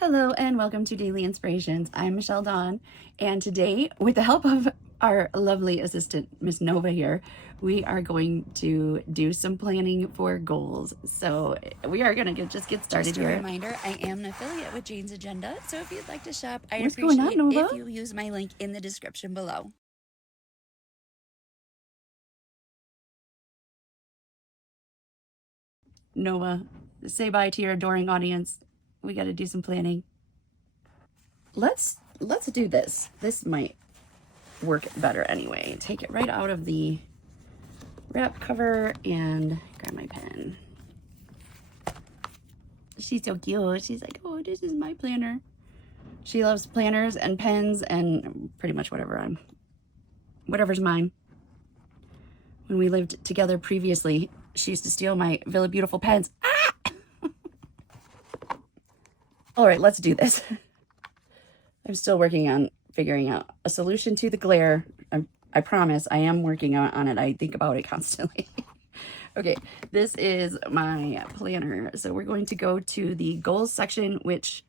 Hello and welcome to Daily Inspirations. I'm Michelle Dawn, and today, with the help of our lovely assistant, Miss Nova here, we are going to do some planning for goals. So we are going to just get started here. Just a reminder, I am an affiliate with Jane's Agenda, so if you'd like to shop, I'd What's going on, appreciate Nova? if you use my link in the description below. Nova, say bye to your adoring audience. We got to do some planning. Let's do this. This might work better anyway. Take it right out of the wrap cover and grab my pen. She's so cute. She's like, oh, this is my planner. She loves planners and pens and pretty much whatever's mine. When we lived together previously, she used to steal my Villa Beautiful pens. Ah! All right, let's do this. I'm still working on figuring out a solution to the glare. I promise I am working on it. I think about it constantly. Okay, this is my planner. So we're going to go to the goals section, which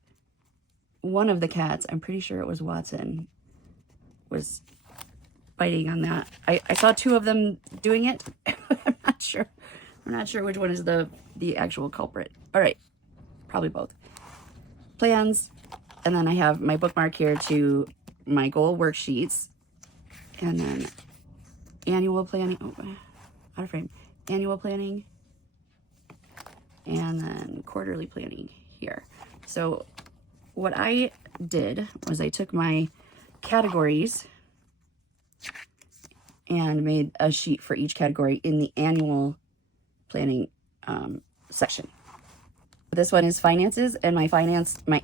one of the cats, I'm pretty sure it was Watson, was biting on that. I saw two of them doing it. I'm not sure. I'm not sure which one is the actual culprit. All right, probably both. Plans, and then I have my bookmark here to my goal worksheets, and then annual planning. Oh, out of frame. Annual planning, and then quarterly planning here. So what I did was I took my categories and made a sheet for each category in the annual planning section. This one is finances, and my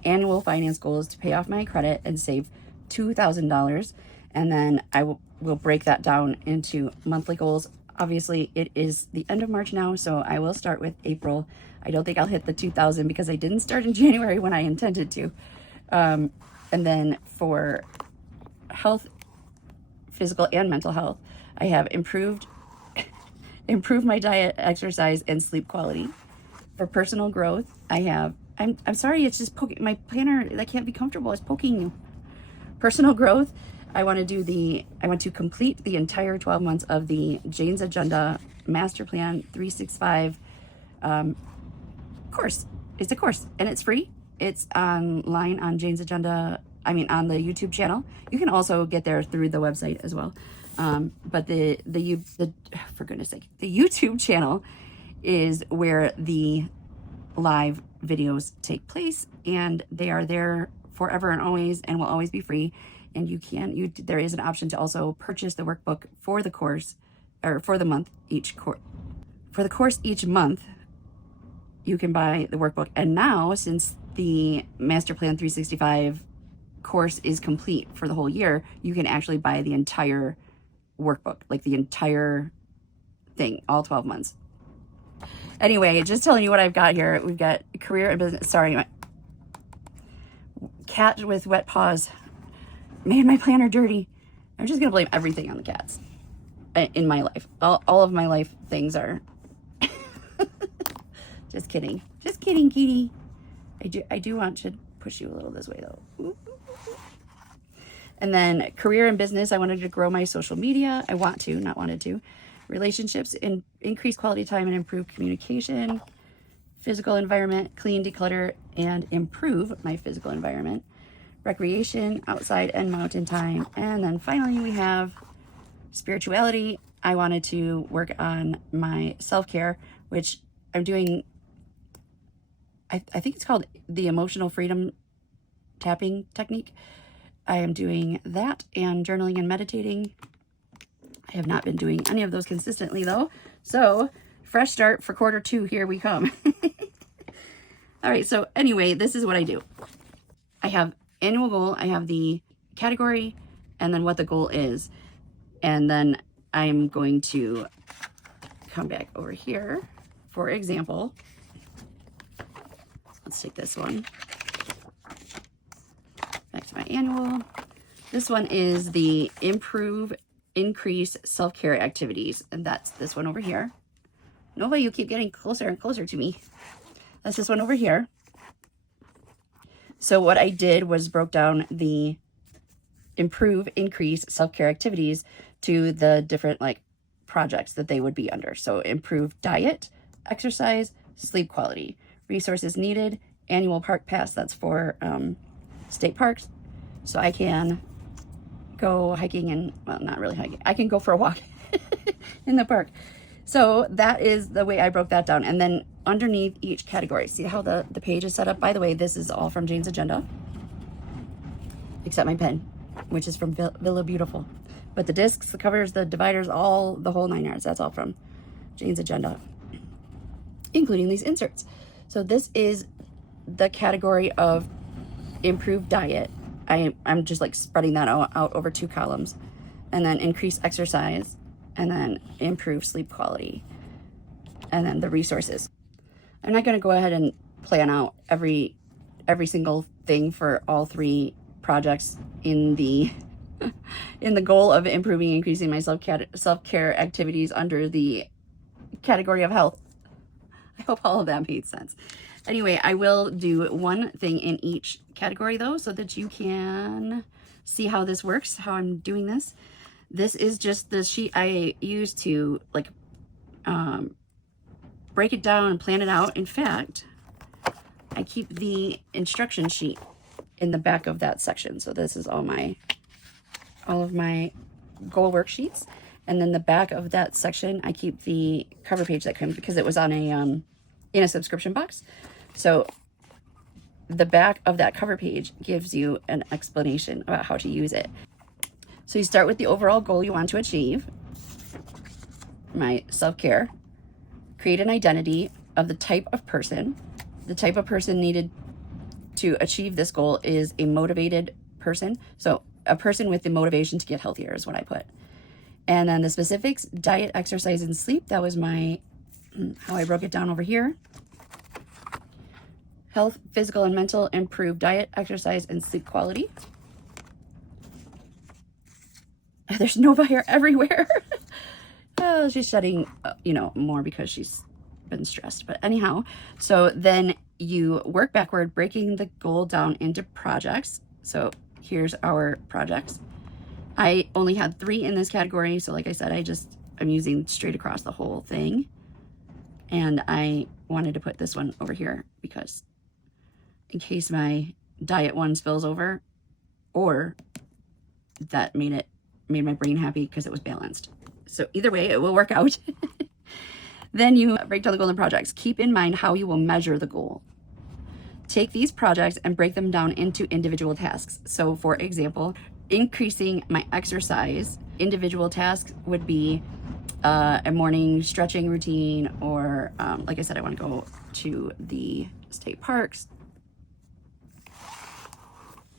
annual finance goal is to pay off my credit and save $2,000. And then I will break that down into monthly goals. Obviously, it is the end of March now, so I will start with April. I don't think I'll hit the 2,000 because I didn't start in January when I intended to. And then for health, physical and mental health, I have improved my diet, exercise, and sleep quality. For personal growth, I have, I'm sorry, it's just poking, my planner, I can't be comfortable, it's poking you. Personal growth, I want to complete the entire 12 months of the Jane's Agenda Master Plan 365 course. It's a course and it's free. It's online on Jane's Agenda, on the YouTube channel. You can also get there through the website as well. But for goodness sake, the YouTube channel is where the live videos take place, and they are there forever and always and will always be free. And there is an option to also purchase the workbook for the course, or for the month for the course each month. You can buy the workbook. And now, since the Master Plan 365 course is complete for the whole year, you can actually buy the entire workbook, like the entire thing, all 12 months. Anyway, just telling you what I've got here. We've got career and business. Sorry, my cat with wet paws made my planner dirty. I'm just gonna blame everything on the cats in my life. All of my life things are. Just kidding, kitty. I do want to push you a little this way though. And then career and business, I wanted to grow my social media. Not wanted to. Relationships, increase quality time and improve communication. Physical environment, clean, declutter, and improve my physical environment. Recreation, outside and mountain time. And then finally we have spirituality. I wanted to work on my self-care, which I'm doing. I think it's called the emotional freedom tapping technique. I am doing that and journaling and meditating. I have not been doing any of those consistently though. So fresh start for quarter 2. Here we come. All right. So anyway, this is what I do. I have annual goal. I have the category and then what the goal is. And then I'm going to come back over here. For example, let's take this one. Back to my annual. This one is the increase self-care activities, and that's this one over here. Nova, you keep getting closer and closer to me. That's this one over here. So what I did was broke down the improve, increase self-care activities to the different like projects that they would be under. So improve diet, exercise, sleep quality, resources needed, annual park pass. That's for state parks. So I can go hiking and, well, not really hiking. I can go for a walk in the park. So that is the way I broke that down. And then underneath each category, see how the page is set up? By the way, this is all from Jane's Agenda, except my pen, which is from Villa Beautiful. But the discs, the covers, the dividers, all the whole 9 yards, that's all from Jane's Agenda, including these inserts. So this is the category of improved diet. I'm just like spreading that out over 2 columns. And then increase exercise, and then improve sleep quality, and then the resources. I'm not going to go ahead and plan out every single thing for all 3 projects in the in the goal of improving and increasing my self-care activities under the category of health. I hope all of that made sense. Anyway, I will do one thing in each category though, so that you can see how this works, how I'm doing this. This is just the sheet I use to like break it down and plan it out. In fact, I keep the instruction sheet in the back of that section. So this is all of my goal worksheets. And then the back of that section, I keep the cover page that comes because it was on a in a subscription box. So the back of that cover page gives you an explanation about how to use it. So you start with the overall goal you want to achieve, my self-care, create an identity of the type of person. The type of person needed to achieve this goal is a motivated person. So a person with the motivation to get healthier is what I put. And then the specifics, diet, exercise, and sleep. That was my, how I broke it down over here. Health, physical and mental, improve diet, exercise, and sleep quality. There's Nova hair everywhere. Oh, she's shedding, more because she's been stressed. But anyhow, so then you work backward, breaking the goal down into projects. So here's our projects. I only had 3 in this category. So like I said, I'm using straight across the whole thing. And I wanted to put this one over here because in case my diet one spills over, or that made my brain happy because it was balanced. So either way, it will work out. Then you break down the goal in projects. Keep in mind how you will measure the goal. Take these projects and break them down into individual tasks. So for example, increasing my exercise, individual tasks would be a morning stretching routine, or like I said, I want to go to the state parks.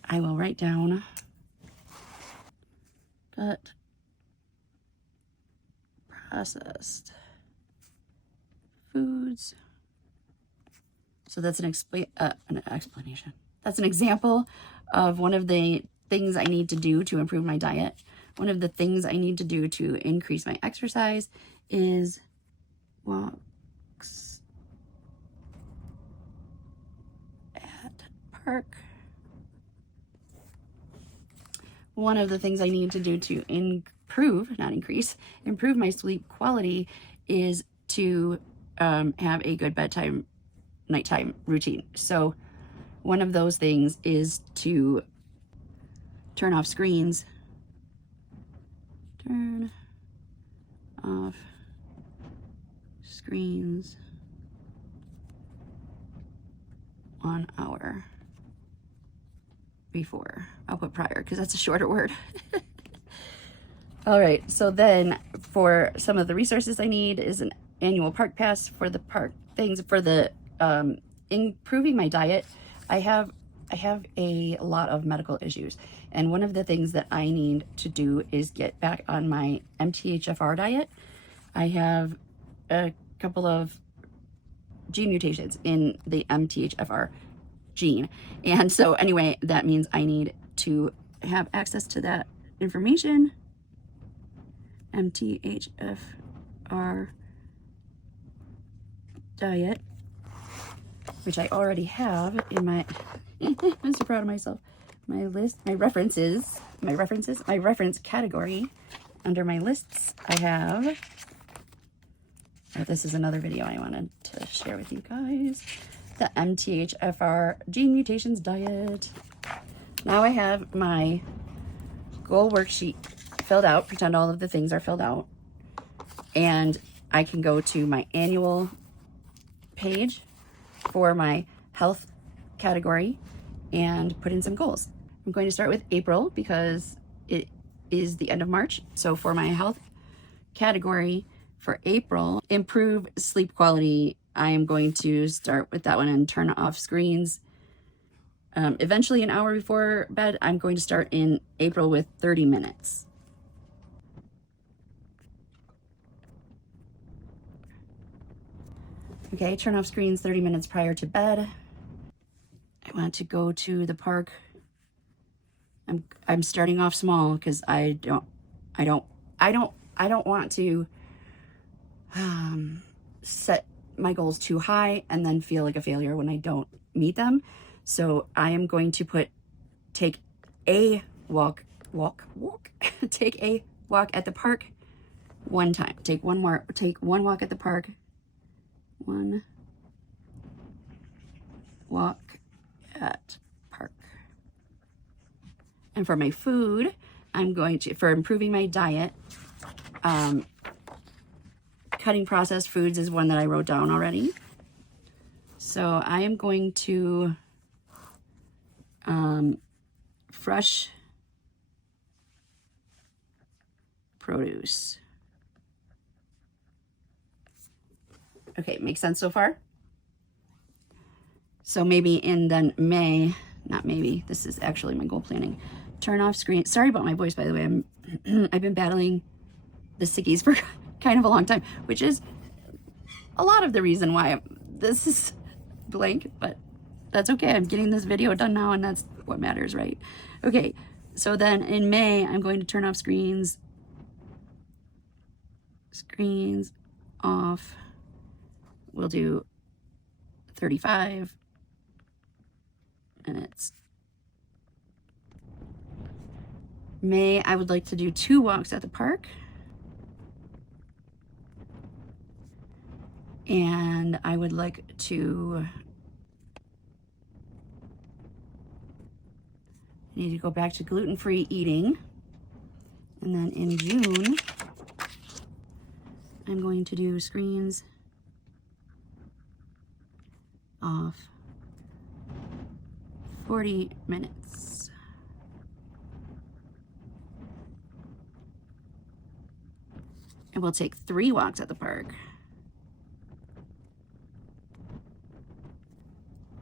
I will write down gut processed foods. So that's an explanation. That's an example of one of the things I need to do to improve my diet. One of the things I need to do to increase my exercise is walks at park. One of the things I need to do to improve my sleep quality is to have a good nighttime routine. So one of those things is to turn off screens. Turn off screens 1 hour before. I'll put prior because that's a shorter word. All right, so then for some of the resources I need is an annual park pass for the park things. For the improving my diet, I have a lot of medical issues, and one of the things that I need to do is get back on my MTHFR diet. I have a couple of gene mutations in the MTHFR gene, and so anyway, that means I need to have access to that information. MTHFR diet, which I already have in my I'm so proud of myself. My list, my references, my reference category. Under my lists, I have, oh, this is another video I wanted to share with you guys. The MTHFR gene mutations diet. Now I have my goal worksheet filled out. Pretend all of the things are filled out. And I can go to my annual page for my health category and put in some goals. I'm going to start with April because it is the end of March. So for my health category for April, improve sleep quality, I am going to start with that one and turn off screens. Eventually an hour before bed, I'm going to start in April with 30 minutes. Okay, turn off screens 30 minutes prior to bed. I want to go to the park. I'm starting off small because I don't want to set my goals too high and then feel like a failure when I don't meet them. So I am going to take a walk take a walk at the park one time. Take one walk at the park. One walk at park. And for my food, I'm going to, for improving my diet, cutting processed foods is one that I wrote down already. So I am going to fresh produce. Okay, makes sense so far? So maybe in then May, not maybe, this is actually my goal planning. Turn off screen. Sorry about my voice, by the way. I've been battling the sickies for kind of a long time, which is a lot of the reason why this is blank, but that's okay. I'm getting this video done now, and that's what matters, right? Okay, so then in May, I'm going to turn off screens. Screens off. We'll do 35 minutes. May, I would like to do 2 walks at the park. And I would like to, I need to go back to gluten-free eating. And then in June, I'm going to do screens off 40 minutes. And we'll take 3 walks at the park.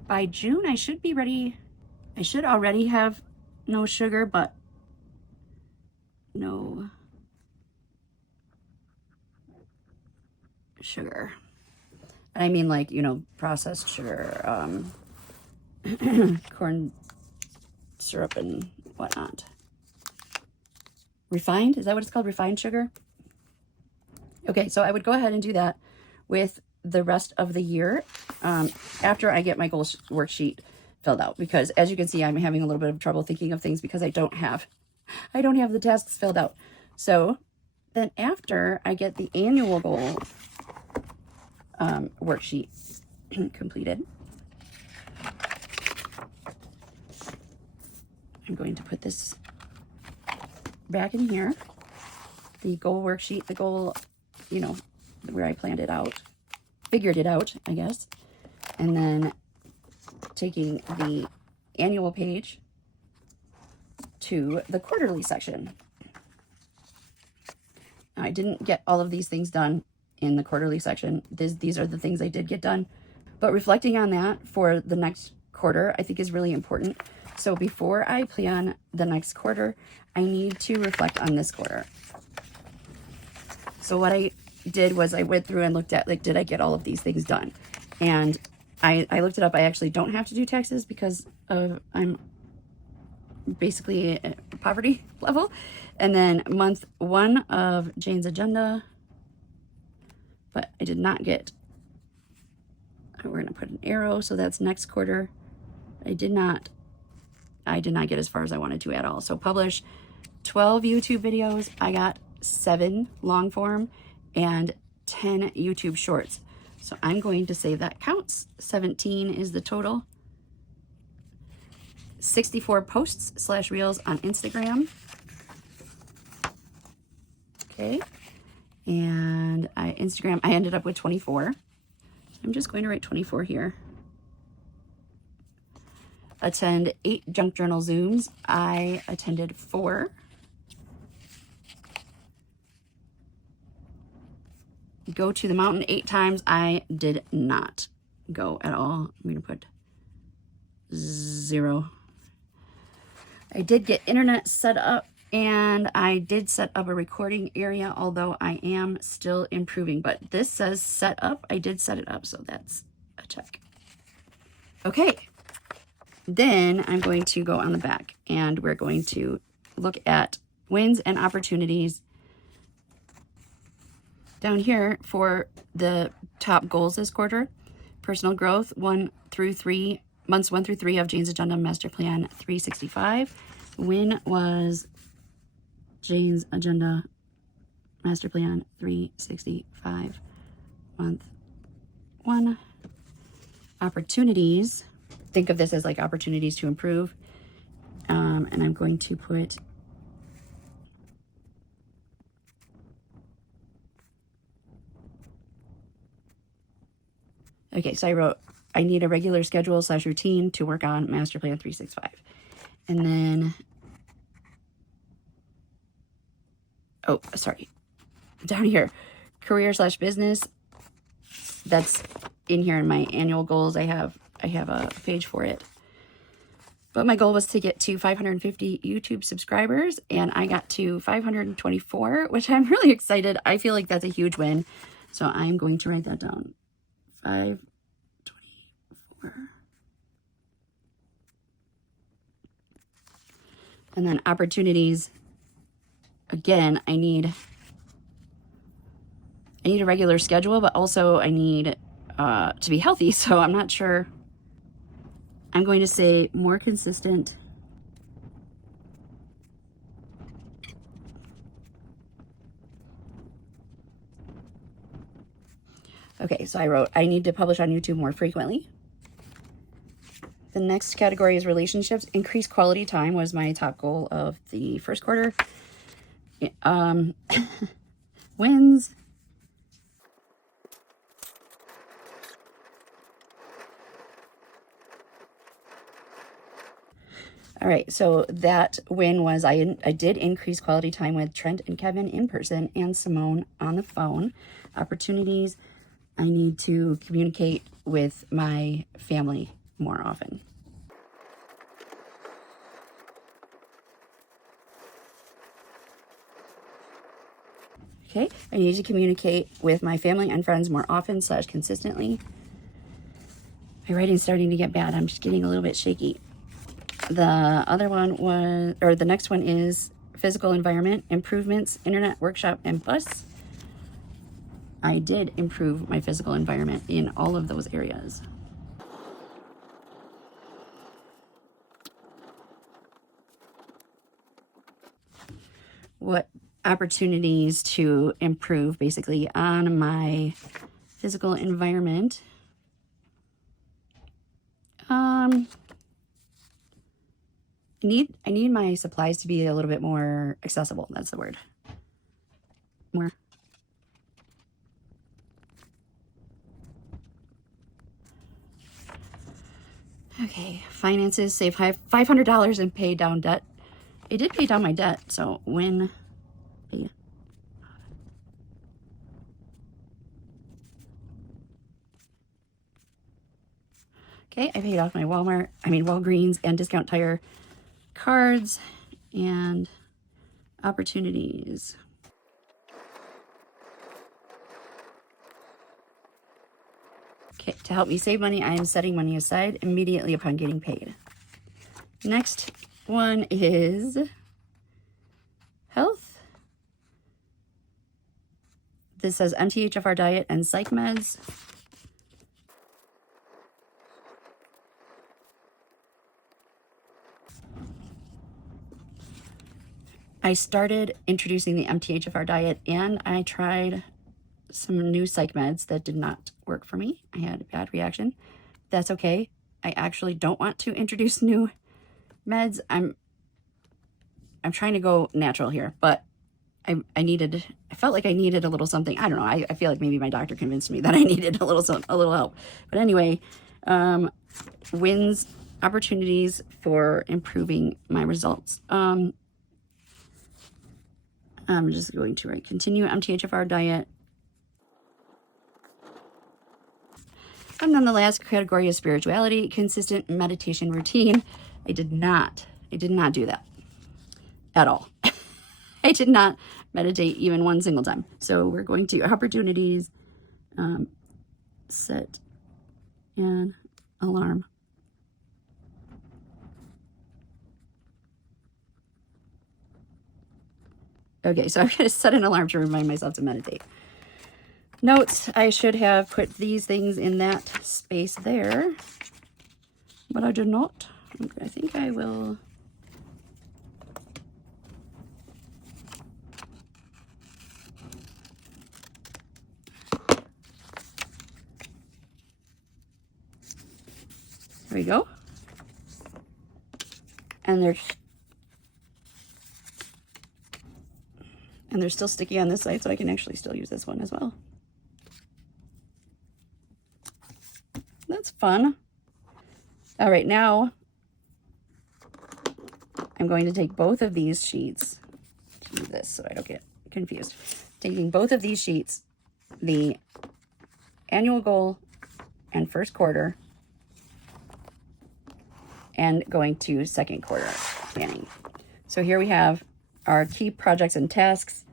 By June, I should be ready. I should already have no sugar, but no sugar. I mean, like, you know, processed sugar, corn syrup and whatnot. Refined, is that what it's called? Refined sugar? Okay, so I would go ahead and do that with the rest of the year after I get my goal worksheet filled out, because as you can see, I'm having a little bit of trouble thinking of things because I don't have the tasks filled out. So then after I get the annual goal worksheet completed, I'm going to put this back in here, the goal worksheet, the goal, you know, where I planned it out, figured it out, I guess. And then taking the annual page to the quarterly section. I didn't get all of these things done in the quarterly section. These are the things I did get done. But reflecting on that for the next quarter, I think is really important. So before I plan the next quarter, I need to reflect on this quarter. So what I did was I went through and looked at, like, did I get all of these things done? And I looked it up. I actually don't have to do taxes because I'm basically at poverty level. And then month 1 of Jane's agenda, but I did not get, we're going to put an arrow. So that's next quarter. I did not get as far as I wanted to at all. So publish 12 YouTube videos. I got 7 long form and 10 YouTube shorts. So I'm going to say that counts. 17 is the total. 64 posts / reels on Instagram. Okay. And Instagram, I ended up with 24. I'm just going to write 24 here. Attend 8 junk journal Zooms. I attended 4. Go to the mountain 8 times. I did not go at all. I'm going to put 0. I did get internet set up, and I did set up a recording area, although I am still improving. But this says set up. I did set it up, so that's a check. Okay. Then I'm going to go on the back, and we're going to look at wins and opportunities down here for the top goals this quarter. Personal growth, months 1 through 3 of Jane's Agenda Master Plan 365. Win was Jane's Agenda Master Plan 365, month 1. Opportunities. Think of this as like opportunities to improve. And I'm going to put okay, so I wrote, I need a regular schedule / routine to work on Master Plan 365. And then, oh, sorry, down here, career / business. That's in here in my annual goals. I have a page for it. But my goal was to get to 550 YouTube subscribers, and I got to 524, which I'm really excited. I feel like that's a huge win. So I'm going to write that down. 524. And then opportunities. Again, I need a regular schedule, but also I need to be healthy. So I'm not sure. I'm going to say more consistent. Okay, so I wrote, I need to publish on YouTube more frequently. The next category is relationships. Increase quality time was my top goal of the first quarter. Wins. All right, so that win was I did increase quality time with Trent and Kevin in person and Simone on the phone. Opportunities, I need to communicate with my family more often. Okay, I need to communicate with my family and friends more often / consistently. My writing's starting to get bad. I'm just getting a little bit shaky. The other one was, or the next one is physical environment improvements, internet, workshop, and bus. I did improve my physical environment in all of those areas. What opportunities to improve basically on my physical environment? I need my supplies to be a little bit more accessible. That's the word. More. Okay, finances, save $500 and pay down debt. It did pay down my debt, so when pay. Okay, I paid off my Walgreens and Discount Tire cards and opportunities. Okay, to help me save money, I am setting money aside immediately upon getting paid. Next one is health. This says MTHFR diet and psych meds. I started introducing the MTHFR diet, and I tried some new psych meds that did not work for me. I had a bad reaction. That's okay. I actually don't want to introduce new meds. I'm trying to go natural here, but I felt like I needed a little something. I don't know. I feel like maybe my doctor convinced me that I needed a little help. But anyway, wins, opportunities for improving my results. I'm just going to write continue MTHFR diet. And then the last category is spirituality, consistent meditation routine. I did not do that at all. I did not meditate even one single time. So we're going to opportunities, set an alarm. Okay, so I'm going to set an alarm to remind myself to meditate. Notes, I should have put these things in that space there, but I did not. I think I will. There we go. And they're still sticky on this side, so I can actually still use this one as well. That's fun. All right, now I'm going to take both of these sheets. Do this so I don't get confused. Taking both of these sheets, the annual goal and first quarter, and going to second quarter planning. So here we have our key projects and tasks,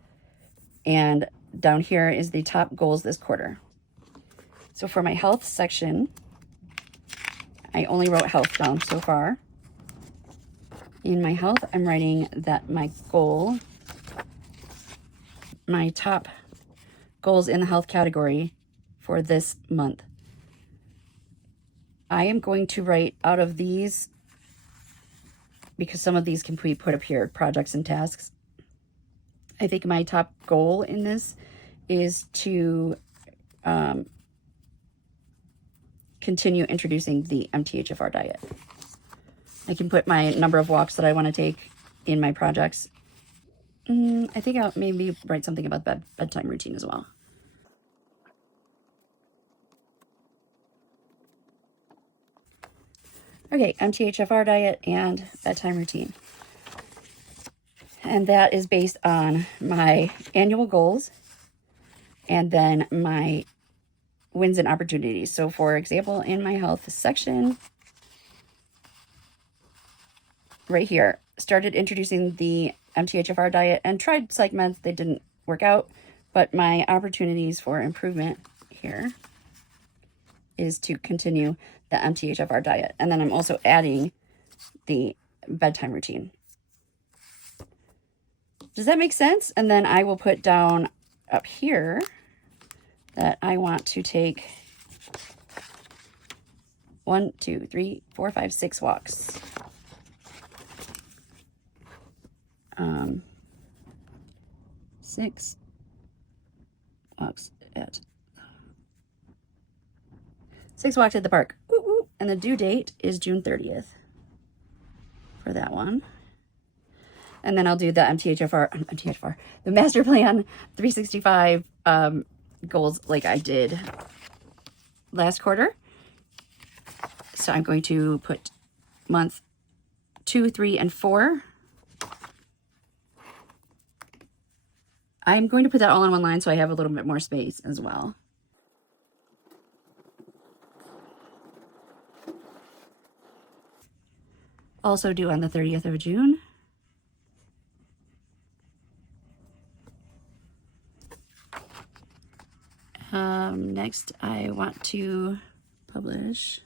and down here is the top goals this quarter. So for my health section, I only wrote health down so far. In my health, I'm writing that my goal, my top goals in the health category for this month. I am going to write out of these, because some of these can be put up here, projects and tasks. I think my top goal in this is to continue introducing the MTHFR diet. I can put my number of walks that I want to take in my projects. I think I'll maybe write something about bedtime routine as well. Okay, MTHFR diet and bedtime routine. And that is based on my annual goals and then my wins and opportunities. So for example, in my health section, right here, started introducing the MTHFR diet and tried psych meds. They didn't work out, but my opportunities for improvement here is to continue the MTHFR diet. And then I'm also adding the bedtime routine. Does that make sense? And then I will put down up here that I want to take 1, 2, 3, 4, 5, 6 walks. 6 walks at 6 walks at the park. Woo woo. And the due date is June 30th for that one. And then I'll do the MTHFR, the master plan 365 goals like I did last quarter. So I'm going to put month 2, 3, and 4. I'm going to put that all on one line so I have a little bit more space as well. Also due on the 30th of June. Next, I want to publish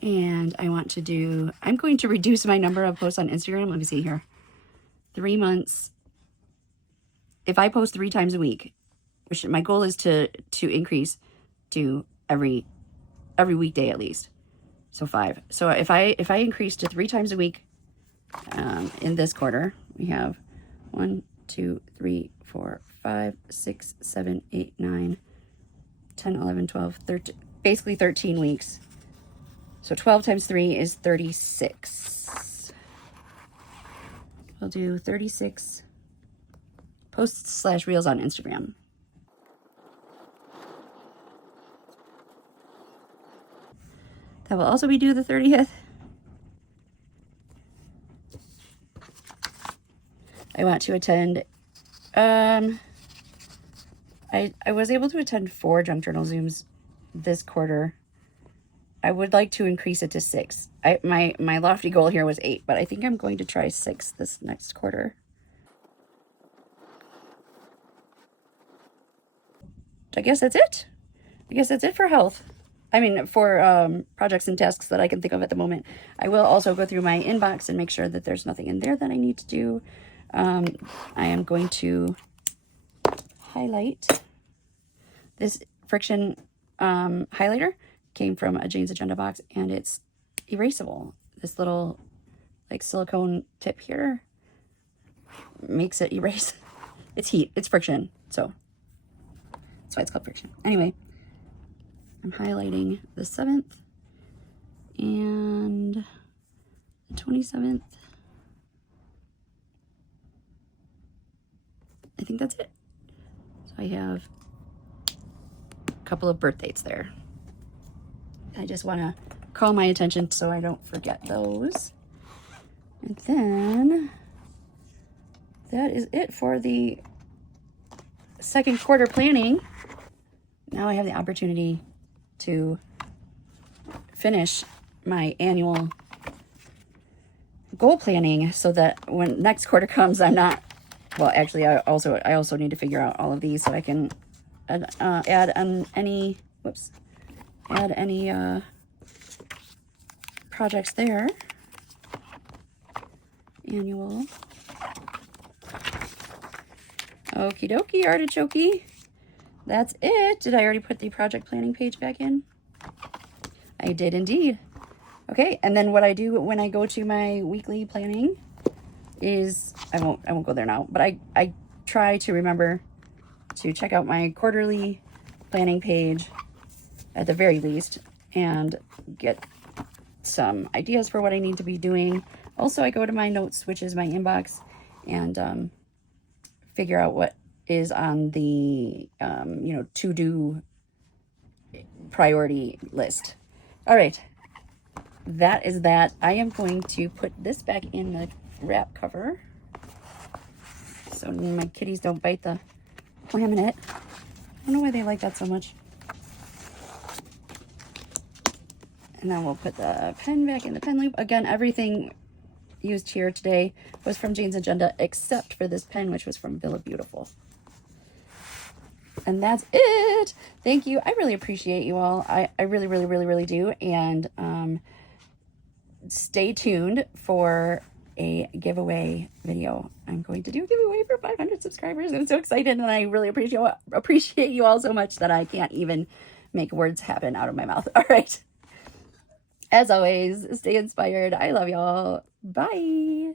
and I want to do, I'm going to reduce my number of posts on Instagram. Let me see here. 3 months. If I post 3 times a week, which my goal is to increase to every every weekday at least. So 5. So if I increase to 3 times a week in this quarter, we have 1, 2, 3, 4, 5, 6, 7, 8, 9, 10, 11, 12, 13, basically 13 weeks. So 12 times 3 is 36. We'll do 36 posts / reels on Instagram. That will also be due the 30th. I want to attend, I was able to attend 4 junk journal Zooms this quarter. I would like to increase it to 6. My lofty goal here was 8, but I think I'm going to try 6 this next quarter. I guess that's it. I guess that's it for health. I mean, for projects and tasks that I can think of at the moment. I will also go through my inbox and make sure that there's nothing in there that I need to do. I am going to highlight this friction highlighter. Came from a Jane's Agenda box, and it's erasable. This little like silicone tip here makes it erase. It's heat, it's friction, so that's why it's called friction. Anyway, I'm highlighting the 7th and the 27th. I think that's it. So I have a couple of birth dates there. I just want to call my attention so I don't forget those. And then that is it for the second quarter planning. Now I have the opportunity to finish my annual goal planning so that when next quarter comes, I'm not, well, actually, I also need to figure out all of these so I can add any projects there. Annual. Okie dokie, artichoke. That's it. Did I already put the project planning page back in? I did indeed. Okay, and then what I do when I go to my weekly planning is, I won't go there now, but I try to remember to check out my quarterly planning page at the very least and get some ideas for what I need to be doing. Also, I go to my notes, which is my inbox, and figure out what is on the to-do priority list. All right, that is that. I am going to put this back in the wrap cover so my kitties don't bite the laminate. I don't know why they like that so much. And then we'll put the pen back in the pen loop. Again, everything used here today was from Jane's Agenda except for this pen, which was from Villa Beautiful. And that's it. Thank you. I really appreciate you all. I really, really, really, really do. And stay tuned for a giveaway video. I'm going to do a giveaway for 500 subscribers. I'm so excited, and I really appreciate you all so much that I can't even make words happen out of my mouth. All right. As always, stay inspired. I love y'all. Bye.